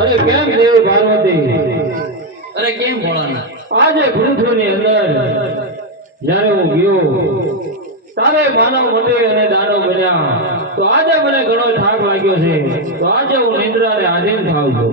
અરે કેમ દેવ પાર્વતી? અરે કેમ ભોળાના આજે પૃથ્વીની અંદર જ્યારે હું ગયો તારે માનવ મંદિર અને દાનવ બન્યા તો આજે મને ઘણો થાક લાગ્યો છે. તો આજે હું નિંદ્રાને આધીન થાવ છું.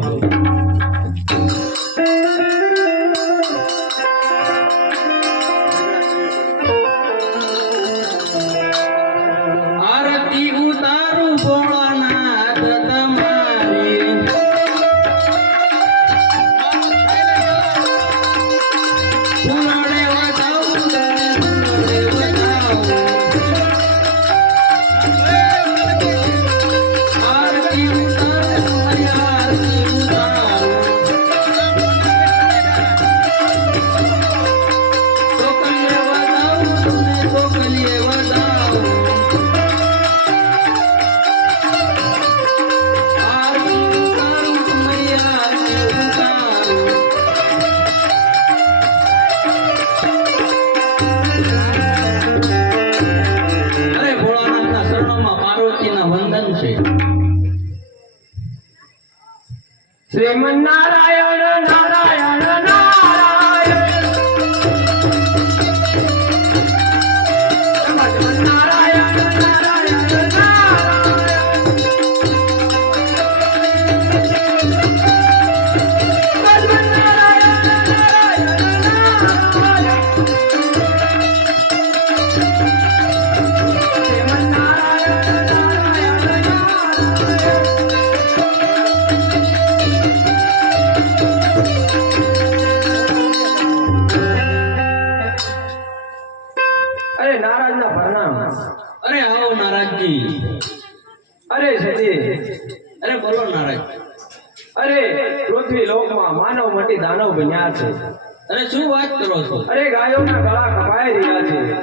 બન્યા છે. અરે શું વાત કરો છો? અરે ગાયોના ગળા કપાઈ રહ્યા છે.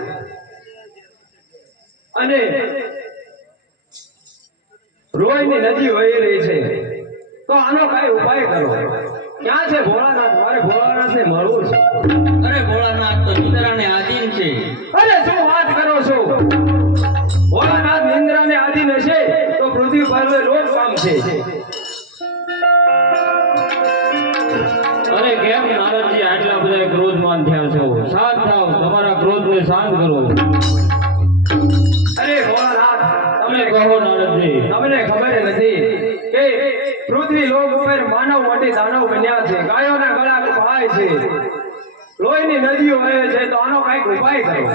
અને રોયની નદી વહી રહી છે. તો આનો કઈ ઉપાય કરો. ક્યાં છે ભોળાનાથ? મારે ભોળાનાથને મળવું છે. અરે ભોળાનાથ તો નિંદ્રાને આધીન છે. અરે શું વાત કરો છો? ભોળાનાથ નિંદ્રાને આધીન હશે તો પૃથ્વી પર રોજ કામ શાંત થાવ તમારા ક્રોધને શાંત કરો. અરે ભોળાનાથ તમે કહો નારદજી તમને ખબર નથી કે પૃથ્વી લોક ઉપર માનવ માટે દાનવ બન્યા છે. ગાયોના ગળા કપાય છે. લોહીની નદીઓ વહે છે. તો આનો કંઈક ઉપાય થાય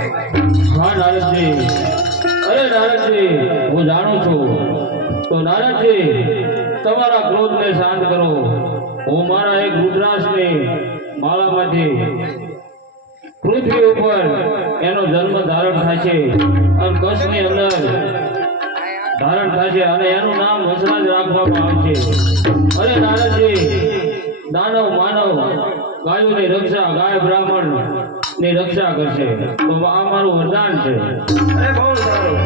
હા નારદજી. અરે નારદજી હું જાણું છું. તો નારદજી તમારા ક્રોધને શાંત કરો. હું મારા એક રુદ્રાસની માળામાંથી પૃથ્વી ઉપર એનો જન્મ ધારણ થાય છે. અને કચ્છની અંદર ધારણ થાય છે અને એનું નામ વસરાજ રાખવામાં છે. અરે નારદજી, દાનવ, માનવ, ગાયોની રક્ષા, ગાય બ્રાહ્મણની રક્ષા કરશે. તો આ મારું વરદાન છે. અરે બહુ સારું.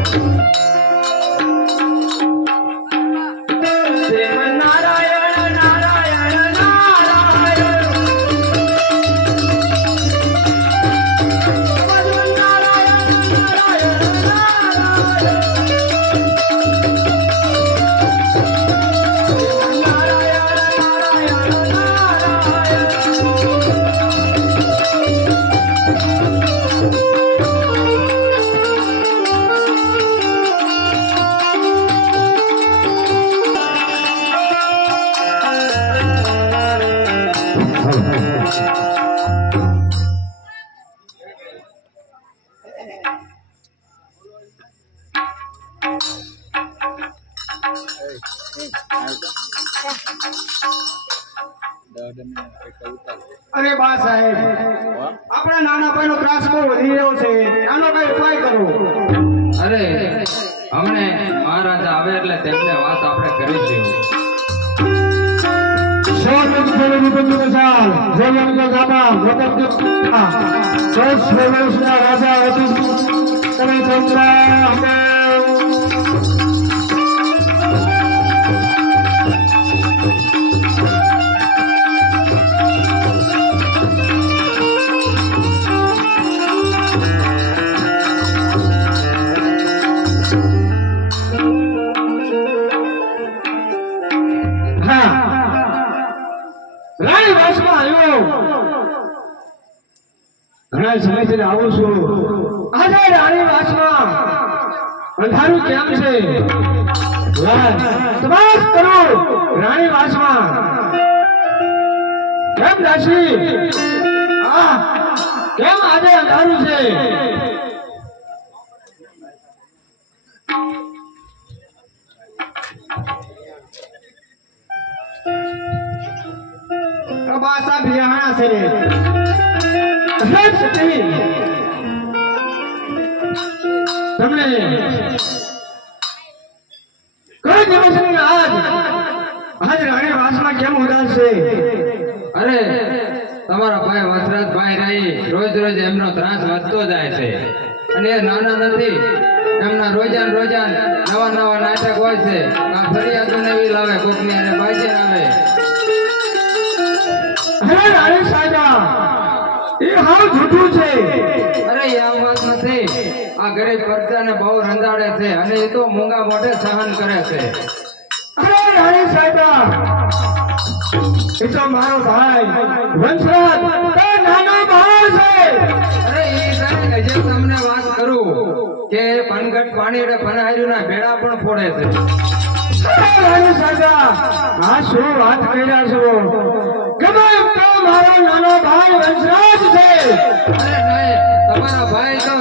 અરે બા સાહેબ, આપણા નાના ભાઈ નો ત્રાસ બહુ વધી રહ્યો છે. આનો કઈ ઉપાય કરો અરે, હમણે મહારાજા આવે એટલે તેમને વાત આપણે કરી છે રાજા રાણી ઘણા સમયથી આવું છું. આજે રાણી વાસમાં. અંધારું કેમ છે? તપાસ કરો રાણી વાસમાં. કેમ દાસી? કેમ આજે અંધારું છે? પ્રભાસા બિહાણા છે. તમને કઈ દિવસની આજ આજ રાણી કેમ ઉદાસ છે? અરે તમારા ભાઈ વસરાજભાઈ રહી રોજ રોજ એમનો ત્રાસ વધતો જાય છે. અને એ નાના નથી એમના રોજાન રોજાન નવા નવા નાટક હોય છે. આ ફરિયાદો એવી લાવે કોકની અને બાજી આવે. હે રાણી સાહેબા એ હાવ જૂઠું છે. અરે એ વાત નથી. આ ગરીબ પ્રજાને બહુ રંજાડે છે અને એ તો મૂંગા મોઢે સહન કરે છે. અરે રાણી સાહેબા એ તો મારો ભાઈ વંશરાજ તે નાનો ભાઈ છે. અરે એ સાહેબ હજી તમને વાત કરું કે પનગટ પાણી પનહાર્યું ના ભેડા પણ ફોડે છે. રાણી સાહેબા આ શું વાત કર્યા છો? મારો નાનો ભાઈ વંશરાજ છે. તમારા ભાઈ તો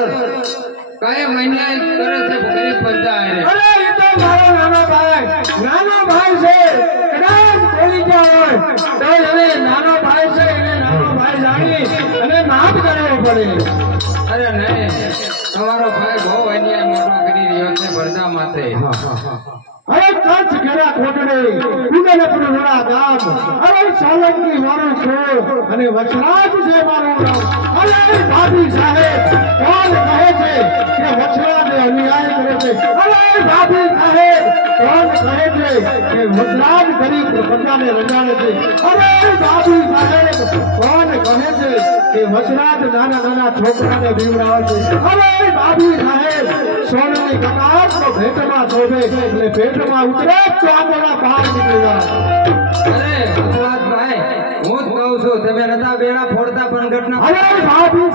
કાયમ અન્યાય કરે છે ગરીબ પ્રજા અરે એ તો મારો નાનો ભાઈ નાનો ભાઈ છે. કદાચ બોલી ગયા હોય તો એને નાનો ભાઈ છે એને નાનો ભાઈ જાણી અને માફ કરવો પડે. અરે નહીં તમારો ભાઈ બહુ અન્યાય મોટો કરી રહ્યો છે ભરતા માથે. અરે કચ્છ ઘેરા કોટડે ઉદયપુર અને વચરાજ છે મારું અરે ભાભી સાહેબ, કોણ કહે છે કે વચરાજ અન્યાય કરે છે? અરે ભાભી સાહેબ, કોણ કહે છે કે વચરાજ ગરીબ પ્રજાને રજાડે છે? અરે ભાભી સાહેબ, કોણ કહે છે કે વચરાજ નાના નાના છોકરાને બીવડાવે છે અરે ભાભી સાહેબ સોનાની કટાર તો ભેટમાં શોભે એટલે ભેટમાં ઉતરે તો આપણા બહાર નીકળી જાય અરે ભાઈ હું જ કહું છું તમે નતા બેડા ફોડતા પણ ઘટના અરે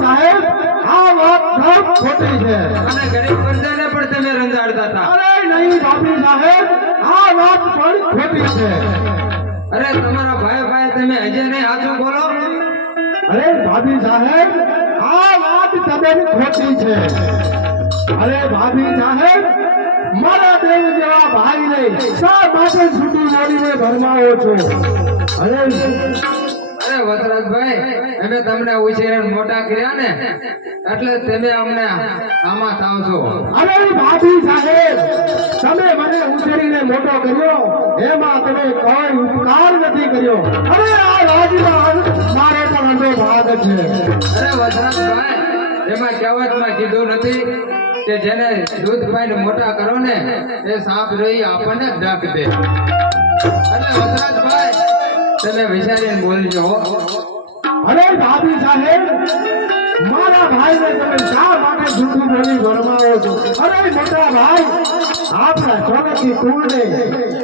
સાહેબ આ વાત સૌ ખોટી છે. અને ગરીબ પ્રજાને પણ તમે રંજાડતા હતા. અરે નહીં સાહેબ આ વાત પણ ખોટી છે. અરે તમારા ભાઈ ભાઈ તમે હજે નહીં હાથું બોલો. અરે ભાભી સાહેબ આ વાત તદ્દન ખોટી છે. અરે ભાભી સાહેબ મારા દેવ જેવા ભાઈને શા માટે છૂટી બોલીને ભરમાવો છો? અરે અરે વતરાજભાઈ અમે તમને ઉછેરીને મોટા કર્યા ને એટલે તમે અમને આમાં થાવ છો. અરે ભાભી સાહેબ તમે મને ઉછેરીને મોટો કર્યો એમાં તમે કોઈ ઉપકાર નથી કર્યો. અરે ભાગ છે અરે વસરાજભાઈ એમાં કહેવતમાં કીધું નથી કે જેને દૂધ પાઈને મોટા કરો ને, એ સાપ રહી આપણને જ દે અરે વસરાજભાઈ તમે વિચારીને બોલજો. અરે ભાભી સાહેબ મારા ભાઈને તમે શા માટે જૂઠું બોલી ભરમાવો છો? અરે મોટા ભાઈ, આપણા સોનકી કુળને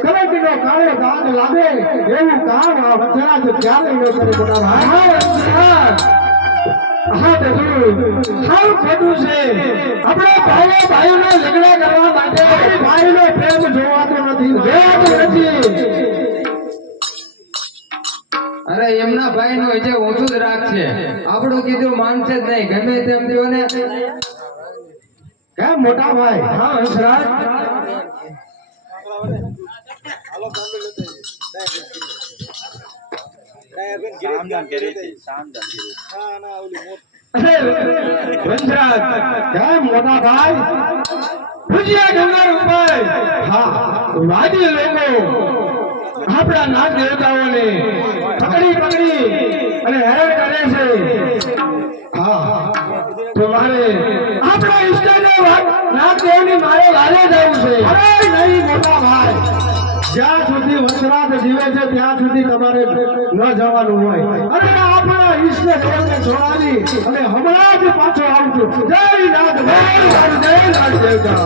કરંટનો કાળો દાગ લાગે, એવું કામ આ વચરાજ ક્યારે ન કરે મોટા ભાઈ? હા બધું સાવ ખોટું છે. આપણે ભાઈઓ ભાઈઓને ઝઘડા કરવા માટે ભાઈનો પ્રેમ નથી, જોવાતો નથી. અરે એમના ભાઈ નું જે ઊંચું જ રાખશે આપણું કીધું માનશે જ નહીં. ગમે તેમ થયો ને. કેમ મોટા ભાઈ? હા હંસરાજ? મોટા ભાઈ? ભુજિયા ડુંગર ઉપર. હા વાદી લોકો. આપણા નાગ દેવતાઓને પકડી પકડી અને હેરાન કરે છે. હા, તો મારે આપણા ઈષ્ટને નાગ દેવની મારે લાલે જવું છે. અરે નહીં, મોટા ભાઈ. જ્યાં સુધી વસરાત જીવે છે, ત્યાં સુધી તમારે ન જવાનું હોય. અરે આપણા ઈષ્ટ દેવને છોડાવી અને હમણાં જ પાછો આવજો. જય નાગ જય નાગ દેવતા